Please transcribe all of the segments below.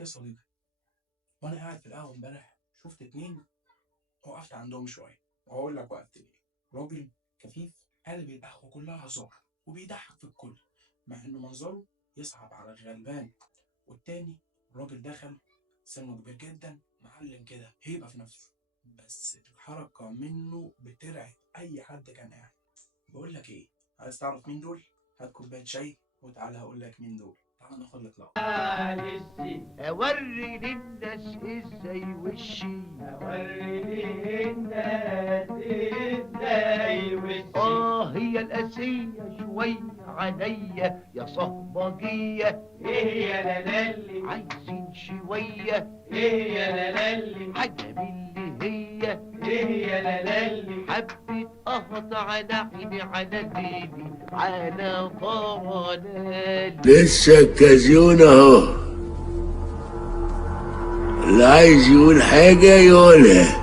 يا صديقي، وانا قاعد في القهوه امبارح شفت اتنين وقفت عندهم شويه، وهقول لك وقفت ليه. راجل كفيف قلب القهوه كلها هزار وبيضحك في الكل، مع ان منظره يصعب على الغلبان. والتاني الراجل دخل سنه كبير جدا، معلم كده هيبه في نفسه، بس الحركه منه بترعب اي حد كان قاعد. بقول لك ايه، عايز تعرف مين دول؟ هات كوبايه شاي وتعالى هقول لك مين دول. تعالى ناخد لك لقطه. اوري للناس ازاي وشي اوري للناس ازاي وشي. هي القاسية شوية عليا يا صهبجية. ايه يا لالي، عايزين شوية ايه يا لالي، حاجة من اللي هي ايه يا لالي. حبة قهط على عيني على ليلي على ضلالي. لسه الكازيون اهو، اللي عايز يقول حاجة يقولها.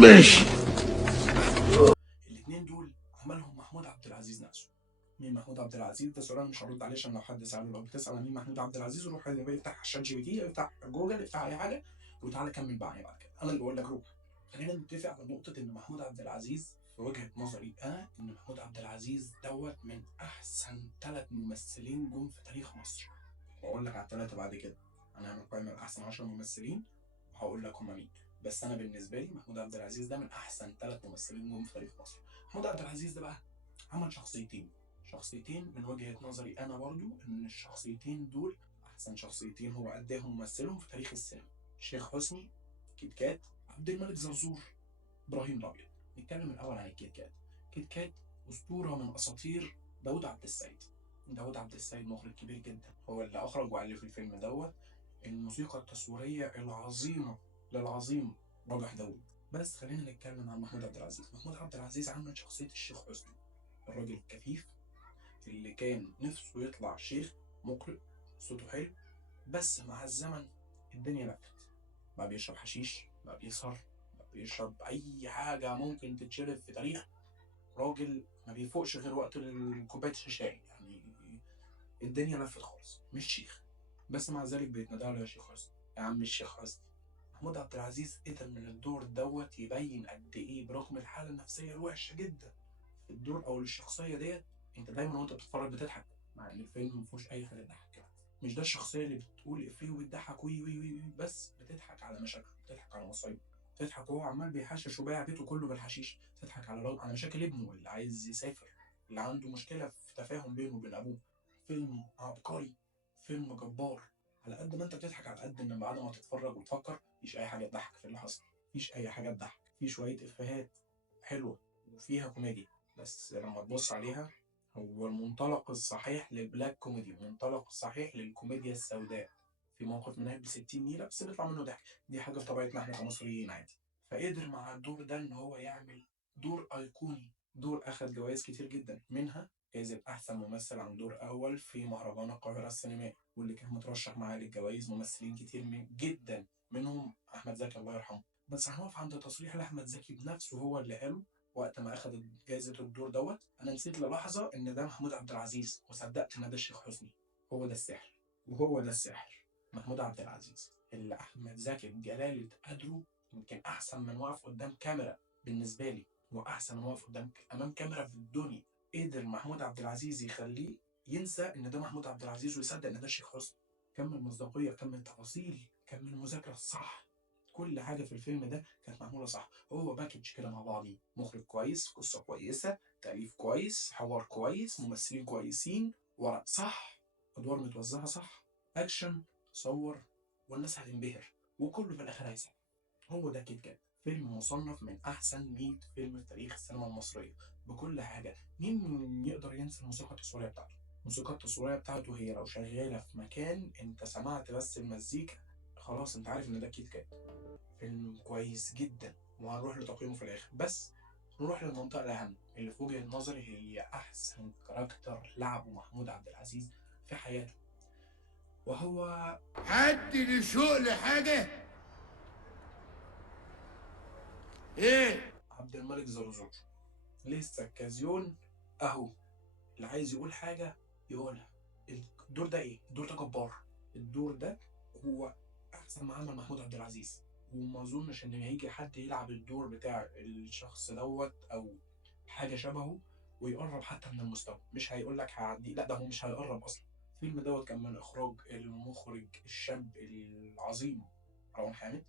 ماشي. الاتنين دول عملهم محمود عبد العزيز نفسه. مين محمود عبد العزيز؟ ده سؤال مش هرد عليه، عشان لو حد سأله، لو بتسأل عن مين محمود عبد العزيز روح افتح شات جي بي تي، افتح جوجل، افتح اي حاجه وتعالى كمل معايا بعد كده. انا اللي بقول لك روح. خلينا نتفق على نقطه ان محمود عبد العزيز في وجهه نظري انا ان محمود عبد العزيز دوت من احسن 3 ممثلين جم في تاريخ مصر. واقول لك على الثلاثه بعد كده. انا هعمل قائمه احسن 10 ممثلين وهقول لك هم مين. بس انا بالنسبه لي محمود عبد العزيز ده من احسن 3 ممثلين جم في تاريخ مصر. محمود عبد العزيز ده بقى عمل شخصيتين من وجهة نظري انا برضو ان الشخصيتين دول احسن شخصيتين هو اداهم مثلهم في تاريخ السينما. شيخ حسني، كيت كات، عبد الملك زرزور، ابراهيم الابيض. نتكلم الاول عن الكيت كات. كيت كات اسطوره من اساطير داود عبد السيد. داود عبد السيد مخرج كبير جدا، هو اللي اخرج والف الفيلم دوت. الموسيقى التصويريه العظيمه للعظيم رجح داود. بس خلينا نتكلم عن محمود عبد العزيز. محمود عبد العزيز عمل شخصيه الشيخ حسني، الراجل الكفيف اللي كان نفسه يطلع شيخ مقرئ صوته حلو، بس مع الزمن الدنيا لفت، بقى بيشرب حشيش، بقى بيسهر، بقى بيشرب اي حاجه ممكن تتشرب في تاريخ. راجل ما بيفوقش غير وقت كوبايه الشاي يعني. الدنيا لفت خالص، مش شيخ، بس مع ذلك بيتنادى له يا شيخ حسني، يا عم الشيخ حسني. محمود عبد العزيز قدر من الدور دوت يبين قد ايه برغم الحاله النفسيه الوحشه جدا في الدور او الشخصيه ديت، انت دايما وانت بتتفرج بتضحك، مع ان الفيلم ما فيهوش اي حاجه تضحك. مش ده الشخصيه اللي بتقول افيه وبتضحك وي وي وي، بس بتضحك على مشاكله، بتضحك على مصايبه، بتضحك وهو عمال بيحشش وبايع بيته كله بالحشيش، تضحك على مشاكل ابنه اللي عايز يسافر، اللي عنده مشكله في تفاهم بينه وبين ابوه. فيلم عبقري، فيلم جبار. على قد ما انت بتضحك، على قد ان بعد ما تتفرج وتفكر مفيش اي حاجه تضحك في اللي حصل، مفيش اي حاجه تضحك. في شويه افيهات حلوه وفيها كوميديا، بس لما تبص عليها هو المنطلق الصحيح للبلاك كوميدي، المنطلق الصحيح للكوميديا السوداء. في موقف من ب 60 نيله بس بيطلع منه ضحك، دي حاجه في طبيعتنا احنا كمصريين عادي. فقدر مع الدور ده ان هو يعمل دور ايقوني، دور اخذ جوائز كتير جدا، منها جائزة أحسن ممثل عن دور أول في مهرجان القاهرة السينمائي، واللي كان مترشح معاه للجوائز ممثلين كتير جدا، منهم أحمد زكي الله يرحمه. بس هنقف عند تصريح لأحمد زكي بنفسه، هو اللي قاله وقت ما أخذ جائزة الدور دوت: أنا نسيت للحظة إن ده محمود عبد العزيز وصدقت إن ده الشيخ حسني. هو ده السحر، وهو ده السحر. محمود عبد العزيز اللي أحمد زكي بجلالة قدره يمكن أحسن من وقف قدام كاميرا بالنسبة لي، وأحسن من وقف أمام كاميرا في الدنيا. قدر محمود عبد العزيز يخليه ينسى ان ده محمود عبد العزيز ويصدق ان ده الشيخ حسني. كم من مصداقيه، كم من تفاصيل، كم من المذاكره الصح. كل حاجه في الفيلم ده كانت معموله صح. هو باكج كده مع بعضيه، مخرج كويس، قصه كويسه، تاليف كويس، حوار كويس، ممثلين كويسين، ورق صح، ادوار متوزعه صح، اكشن، صور، والناس هتنبهر، وكله في الاخر هيسعد. هو ده كيت كات، فيلم مصنف من احسن 100 فيلم في تاريخ السينما المصريه بكل حاجه. مين يقدر ينسى الموسيقى التصويريه بتاعته؟ الموسيقى التصويريه بتاعته هي لو شغاله في مكان انت سمعت بس المزيكا خلاص انت عارف ان ده كيت كات. فيلم كويس جدا، وهنروح لتقييمه في الاخر. بس نروح للمنطقه الاهم اللي في وجهه نظري هي احسن كاركتر لعبه محمود عبد العزيز في حياته، وهو حد لشوق لحاجة. ايه؟ عبد الملك زرزور. لسه الكازيون اهو، اللي عايز يقول حاجه يقولها. الدور ده ايه؟ الدور ده جبار. الدور ده هو احسن ما عمل محمود عبد العزيز، وما اظنش ان هيجي حد يلعب الدور بتاع الشخص دوت او حاجه شبهه ويقرب حتى من المستوى. مش هيقول لك هعدي، لا ده هو مش هيقرب اصلا. الفيلم دوت كان من اخراج المخرج الشاب العظيم مروان حامد.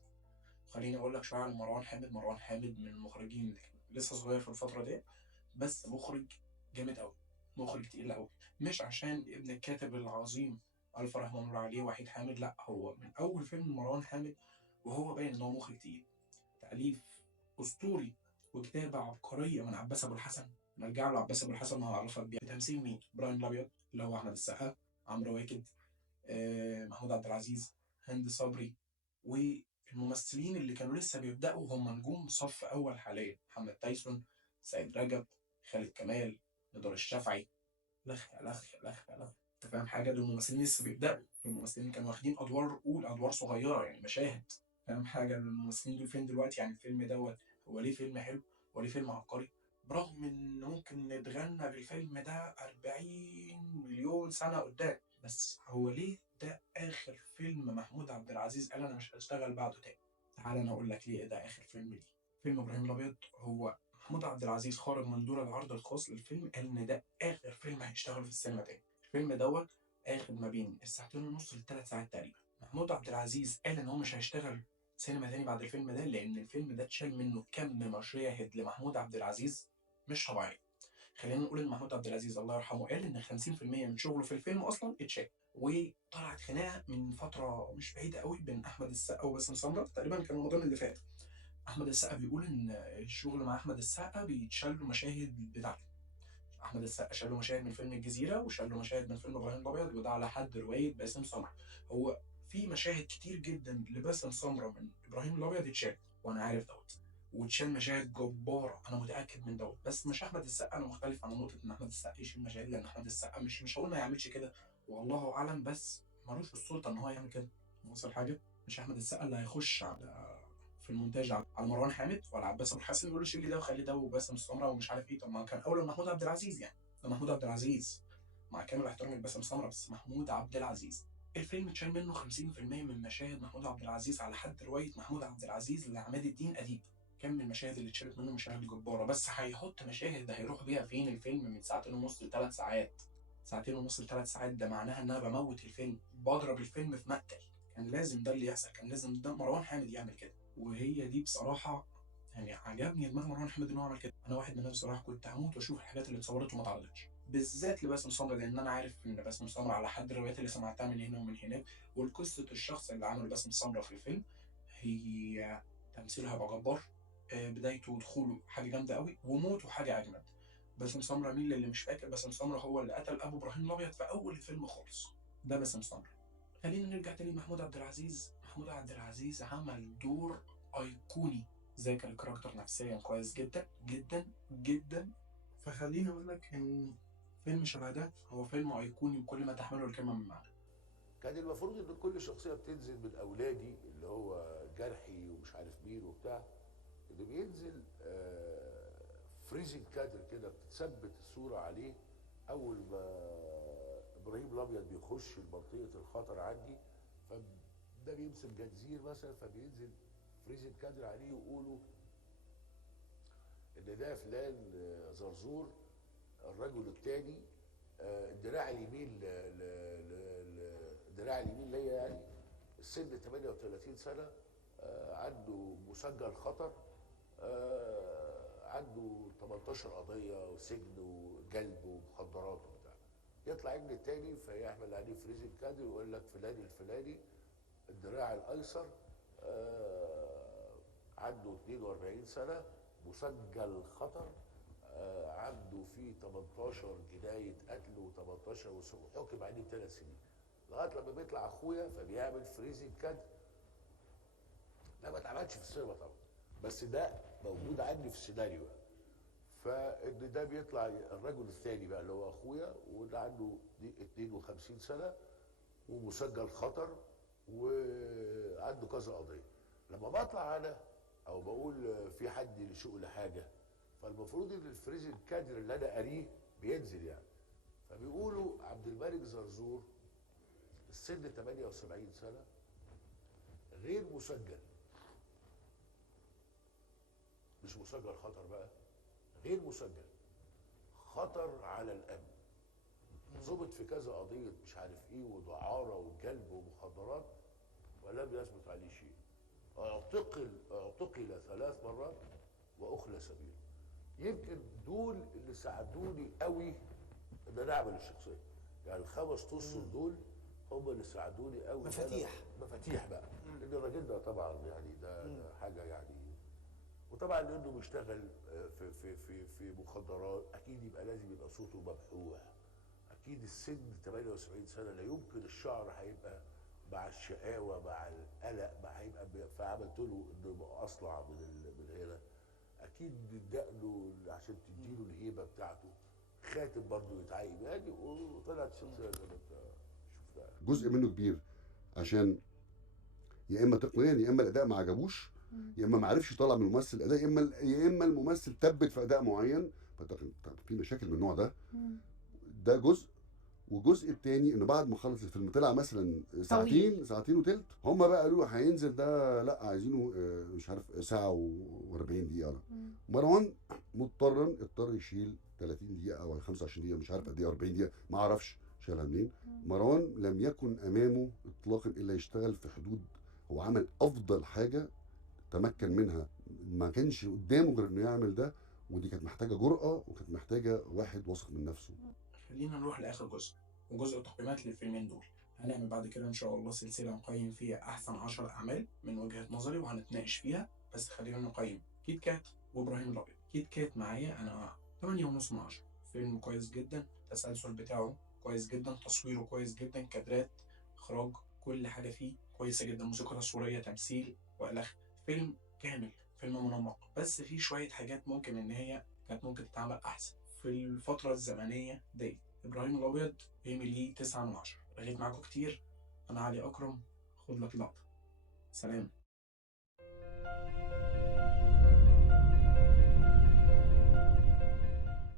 خليني اقول لك شويه عن مروان حامد. مروان حامد من المخرجين اللي كان لسه صغير في الفتره دي، بس مخرج جامد قوي، مخرج تقيل قوي. مش عشان ابن الكاتب العظيم الف رحمه الله عليه وحيد حامد، لا هو من اول فيلم مروان حامد وهو باين ان هو مخرج تقيل. تاليف اسطوري وكتابه عبقريه من عباس ابو الحسن. نرجع له عباس ابو الحسن هعرفك بيه. بتمثيل مين؟ ابراهيم الابيض اللي هو احمد السقا، عمرو واكد، محمود عبد العزيز، هند صبري. والممثلين اللي كانوا لسه بيبدأوا هم نجوم صف أول حاليا: محمد تايسون، سيد رجب، خالد كمال، نضال الشافعي. لخ لخ لخ لخ. انت فاهم حاجه؟ دول الممثلين لسه بيبدأوا، دول الممثلين كانوا واخدين ادوار اولى، ادوار صغيره يعني مشاهد. فاهم حاجه؟ الممثلين دول فين دلوقتي؟ يعني الفيلم دوت هو ليه فيلم حلو؟ هو ليه فيلم عبقري؟ برغم ان ممكن نتغنى بالفيلم ده 40 مليون سنه قدام، بس هو ليه ده اخر فيلم محمود عبد العزيز قال انا مش هشتغل بعده تاني؟ تعال انا اقول لك ليه ده اخر فيلم ليه. فيلم ابراهيم الابيض، هو محمود عبد العزيز خرج من دور العرض الخاص للفيلم قال ان ده اخر فيلم هيشتغل في السينما تاني. الفيلم دوت اخد ما بين الساعتين ونص لثلاث ساعات تقريبا. محمود عبد العزيز قال ان هو مش هيشتغل سينما تاني بعد الفيلم ده، لان الفيلم ده اتشال منه كم مشاهد لمحمود عبد العزيز مش طبيعي. خلينا نقول ان محمود عبد العزيز الله يرحمه قال ان 50% من شغله في الفيلم اصلا اتشال. وطلعت خناقه من فتره مش بعيده قوي بين احمد السقا وباسم سمره، تقريبا كان رمضان اللي فات. احمد السقا بيقول ان الشغل مع احمد السقا بيتشال له مشاهد بتاعته. احمد السقا شال له مشاهد من فيلم الجزيره وشال له مشاهد من فيلم ابراهيم الابيض، وده على حد روايه باسم سمره. هو في مشاهد كتير جدا لباسم سمره من ابراهيم الابيض اتشال، وانا عارف دوت. وتشال مشاهد جباره، انا متاكد من دوت. بس مش احمد السقا، انا مختلف عن نقطه ان احمد السقا يشيل مشاهد، لان احمد السقا مش هقول ما يعملش كده، والله اعلم، بس ملوش السلطه ان هو يعمل كده. وصل حاجه؟ مش احمد السقا اللي هيخش على في المونتاج على مروان حامد ولا عباس ابو الحسن يقول له شيل لي ده وخلي ده وباسم السمره ومش عارف ايه. طب ما كان اولى محمود عبد العزيز يعني. ده محمود عبد العزيز، مع كامل احترامي لباسم سمره، بس محمود عبد العزيز. الفيلم اتشال منه 50% من مشاهد محمود عبد العزيز على حد روايه محمود عبد العزيز لعماد الدين اديب. كم من المشاهد اللي اتشالت منه مشاهد جباره، بس هيحط مشاهد ده هيروح بيها فين الفيلم من ساعتين ونص لثلاث ساعات؟ ساعتين ونص لثلاث ساعات ده معناها ان انا بموت الفيلم، بضرب الفيلم في مقتل. كان لازم ده اللي يحصل، كان لازم ده مروان حامد يعمل كده. وهي دي بصراحه يعني عجبني دماغ مروان حامد ان هو عمل كده. انا واحد من الناس بصراحه كنت هموت واشوف الحاجات اللي اتصورت وما اتعرضتش، بالذات لباسم سمره، لان انا عارف ان باسم سمره على حد الروايات اللي سمعتها من هنا ومن هناك والقصه الشخص اللي عمل باسم سمره في الفيلم، هي تمثيله هيبقى جبار. بدايته ودخوله حاجه جامده قوي، وموته حاجه اجمد. باسم سمره مين اللي مش فاكر؟ باسم سمره هو اللي قتل ابو ابراهيم الابيض في اول الفيلم خالص. ده باسم سمره. خلينا نرجع تاني لمحمود عبد العزيز. محمود عبد العزيز عمل دور ايقوني، ذاكر الكاركتر نفسيا كويس جدا جدا جدا. فخليني اقول لك ان فيلم شبه ده هو فيلم ايقوني بكل ما تحمله الكلمه من معنى. كان المفروض ان كل شخصيه بتنزل من اولادي اللي هو جرحي ومش عارف مين وبتاع، اللي بينزل فريزنج كادر كده، بتتثبت الصوره عليه اول ما ابراهيم الابيض بيخش منطقه الخطر عندي. فده بيمسك جنزير مثلا، فبينزل فريزنج كادر عليه ويقولوا ان ده فلان زرزور الرجل الثاني، الدراع اليمين الدراع اليمين ليا يعني، السن 38 سنه، عنده مسجل خطر، عنده 18 قضيه وسجن وجلب ومخدرات وبتاع. يطلع ابن التاني فيعمل عليه فريزنج كادر ويقول لك فلان الفلاني الدراع الايسر، عنده 42 سنه، مسجل خطر، عنده فيه 18 جنايه قتل و18 وحكم عليه ب3 سنين. لغايه لما بيطلع اخويا فبيعمل فريزنج كادر. لا ما اتعملش في السينما طبعا، بس ده موجود عندي في السيناريو بقى. فان ده بيطلع الرجل الثاني بقى اللي هو اخويا، وده عنده 52 سنه ومسجل خطر وعنده كذا قضيه. لما بطلع انا او بقول في حد يشوق لحاجه، فالمفروض ان الفريز الكادر اللي انا قاريه بينزل يعني. فبيقولوا عبد الملك زرزور السن 78 سنه غير مسجل، مش مسجل خطر بقى، غير مسجل، خطر على الامن، ظبط في كذا قضيه مش عارف ايه ودعاره وجلب ومخدرات ولم يثبت عليه شيء. اعتقل 3 مرات واخلى سبيله. يمكن دول اللي ساعدوني قوي ان انا اعمل الشخصيه، يعني ال5 اشهر دول هم اللي ساعدوني قوي. مفاتيح بقى، لان الراجل ده طبعا يعني ده حاجه يعني، وطبعا لانه بيشتغل في مخدرات اكيد يبقى لازم يبقى صوته مبحوح، اكيد السن 78 سنه لا يمكن الشعر هيبقى مع الشقاوه مع القلق مع هيبقى فعملت له انه يبقى اصلع من هنا، اكيد دقنه عشان تديله الهيبه بتاعته، خاتم برضه يتعين يعني، وطلعت شخصيه زي ما انت شفتها. جزء منه كبير عشان يا اما تقنيا يا اما الاداء ما عجبوش، يا اما ما عرفش يطلع من الممثل الاداء، يا اما الممثل ثبت في اداء معين، في مشاكل من النوع ده. ده جزء. والجزء الثاني انه بعد ما خلص الفيلم طلع مثلا ساعتين وثلث، هم بقى قالوا له هينزل ده لا عايزينه مش عارف ساعه و40 دقيقه. مروان اضطر يشيل 30 دقيقه او 25 دقيقه، مش عارف قد ايه، 40 دقيقه ما اعرفش شالها منين. مروان لم يكن امامه اطلاقا الا يشتغل في حدود، هو عمل افضل حاجه تمكن منها، ما كانش قدامه غير انه يعمل ده، ودي كانت محتاجه جرأه وكانت محتاجه واحد واثق من نفسه. خلينا نروح لاخر جزء وجزء التقييمات للفيلمين دول. هنعمل بعد كده ان شاء الله سلسله نقيم فيها احسن 10 اعمال من وجهه نظري وهنتناقش فيها، بس خلينا نقيم كيت كات وابراهيم الابيض. كيت كات معايا انا 8.5 من 10، فيلم كويس جدا، التسلسل بتاعه كويس جدا، تصويره كويس جدا، كادرات، اخراج، كل حاجه فيه كويسه جدا، موسيقى تصويريه، تمثيل والخ، فيلم كامل، فيلم منمق، بس فيه شويه حاجات ممكن ان هي كانت ممكن تتعمل احسن في الفتره الزمنيه دي. ابراهيم الابيض بيعمل ليه 9 من 10. رغيت معاكم كتير، انا علي اكرم، خد لك لقطه، سلام.